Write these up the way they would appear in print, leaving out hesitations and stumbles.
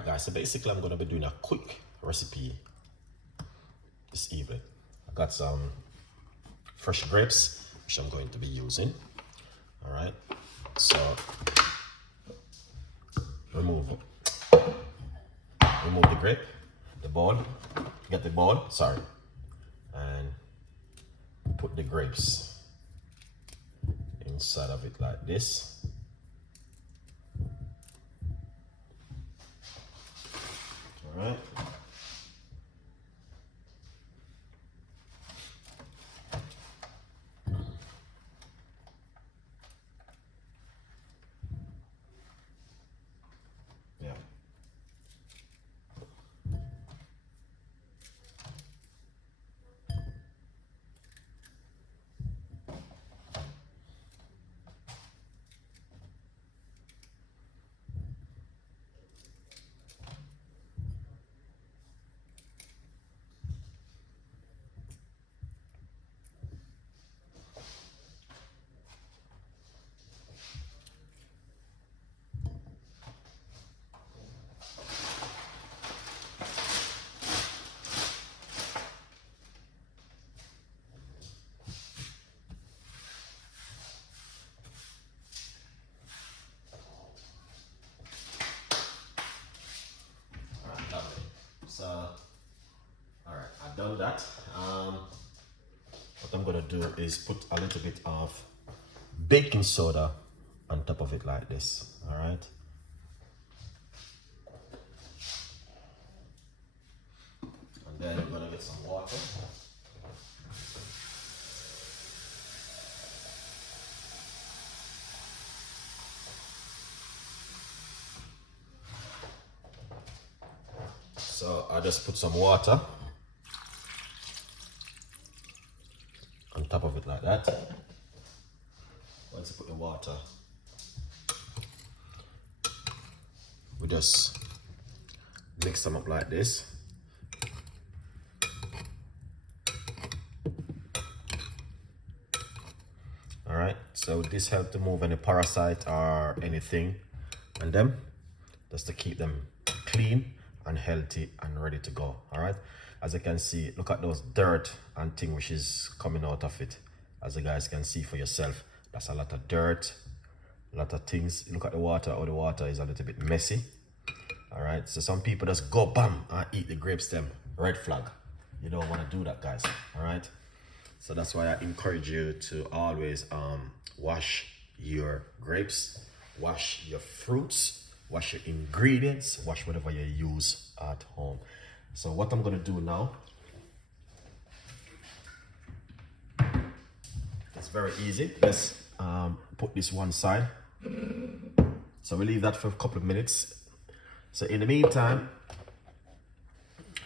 Alright guys, so basically I'm going to be doing a quick recipe this evening. I got some fresh grapes which I'm going to be using. Alright, so remove the grape, the ball, get the ball, sorry, and put the grapes inside of it like this. All right. Yeah. So, all right, I've done that. What I'm gonna do is put a little bit of baking soda on top of it like this. All right. And then I'm gonna get some water. So I just put some water on top of it like that. Once you put the water, we just mix them up like this. All right, so this helps to move any parasite or anything on them, just to keep them clean and healthy and ready to go. All right, as you can see, look at those dirt and thing which is coming out of it. As you guys can see for yourself, that's a lot of dirt, a lot of things. Look at the water, or the water is a little bit messy. All right, so some people just go bam and eat the grape stem. Red flag. You don't want to do that, guys. All right, so that's why I encourage you to always wash your grapes, wash your fruits, wash your ingredients, wash whatever you use at home. So what I'm gonna do now, it's very easy. Let's put this one side. So we leave that for a couple of minutes. So in the meantime,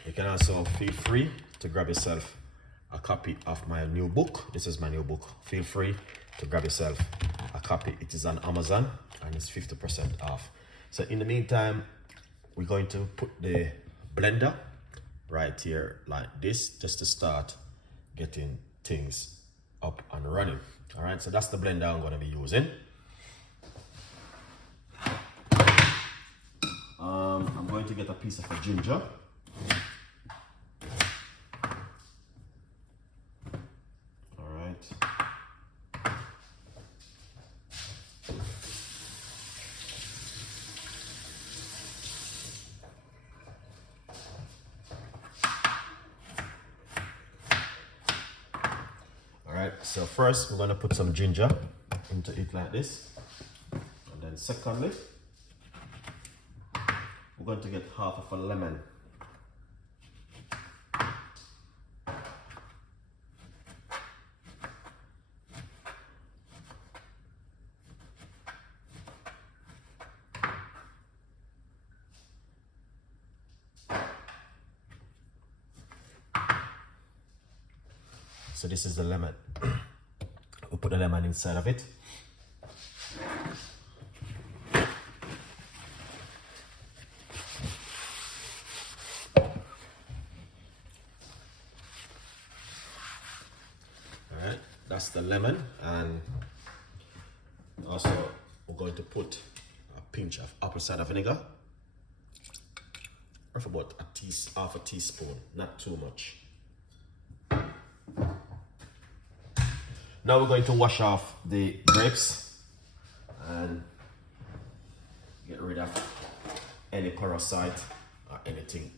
you can also feel free to grab yourself a copy of my new book. This is my new book. Feel free to grab yourself a copy. It is on Amazon and it's 50% off. So in the meantime, we're going to put the blender right here like this, just to start getting things up and running. All right, so that's the blender I'm going to be using. I'm going to get a piece of ginger. All right. So first we're going to put some ginger into it like this, and then secondly we're going to get half of a lemon. So this is the lemon. We'll put the lemon inside of it. Alright, that's the lemon, and also we're going to put a pinch of apple cider vinegar. Rough about half a teaspoon, not too much. Now we're going to wash off the grapes and get rid of any parasite or anything.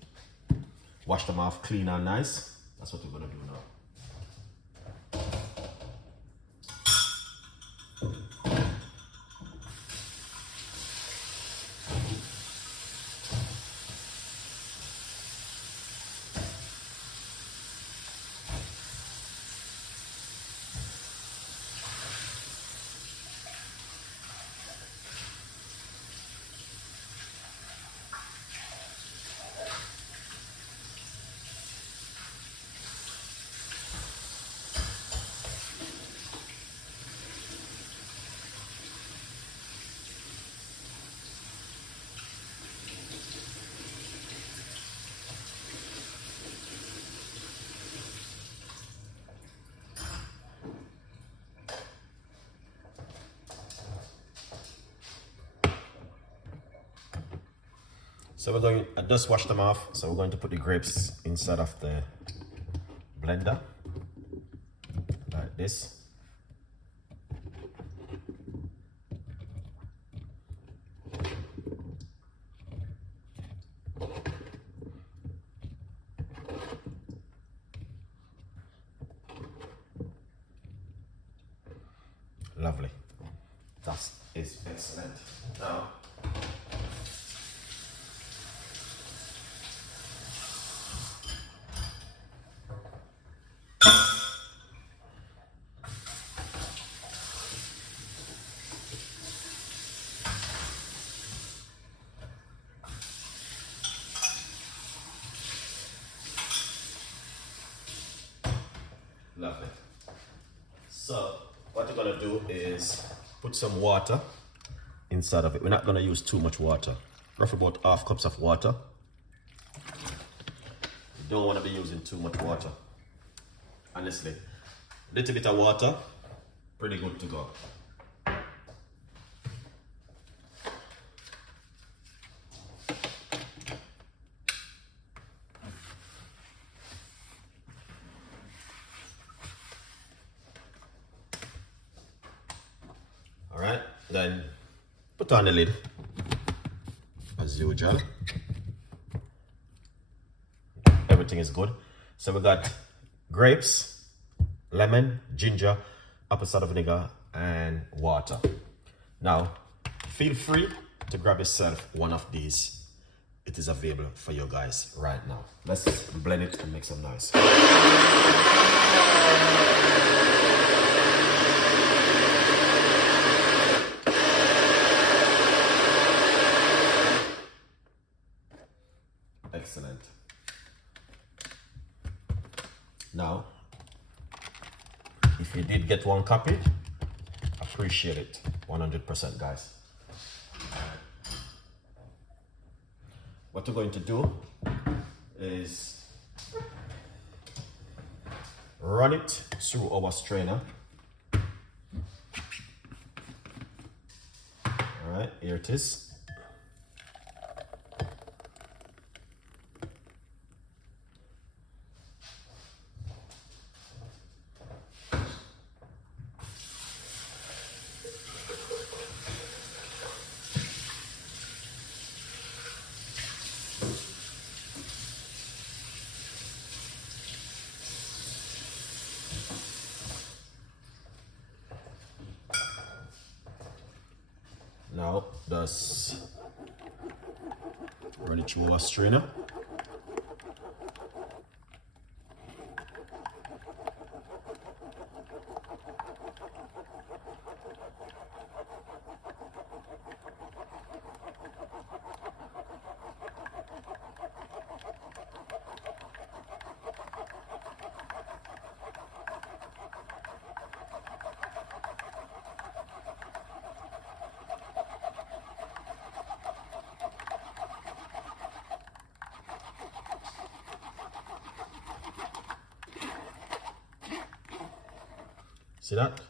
Wash them off clean and nice. That's what we're gonna do now. So we're going, I just washed them off. So we're going to put the grapes inside of the blender, like this. Lovely. That is excellent. Now, lovely. So what we're gonna do is put some water inside of it. We're not gonna use too much water. Roughly about half cups of water. You don't want to be using too much water. Honestly, a little bit of water, pretty good to go. All right, then put on the lid as usual. Everything is good. So we got grapes, lemon, ginger, apple cider vinegar, and water. Now, feel free to grab yourself one of these. It is available for you guys right now. Let's blend it and make some noise. Excellent. Now, if you did get one copy, appreciate it 100%, guys. What we're going to do is run it through our strainer. All right, here it is. Now, just run it through our strainer. See that?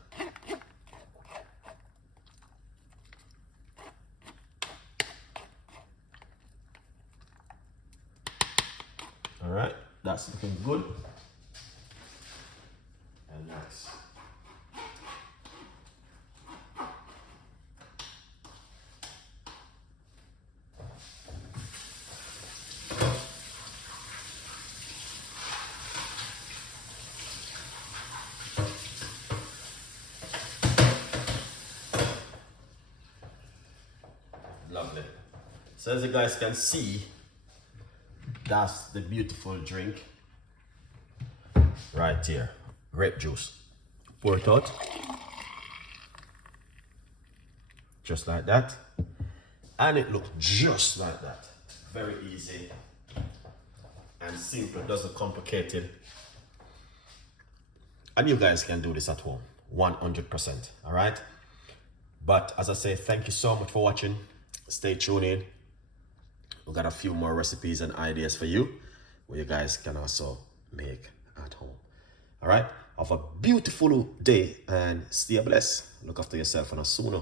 All right, that's looking good and nice. Lovely. So as you guys can see, that's the beautiful drink right here. Grape juice. Pour it out. Just like that. And it looks just like that. Very easy and simple, doesn't complicate it. And you guys can do this at home, 100%, all right? But as I say, thank you so much for watching. Stay tuned in. We've got a few more recipes and ideas for you, where you guys can also make at home. All right? Have a beautiful day and stay blessed. Look after yourself and a sooner.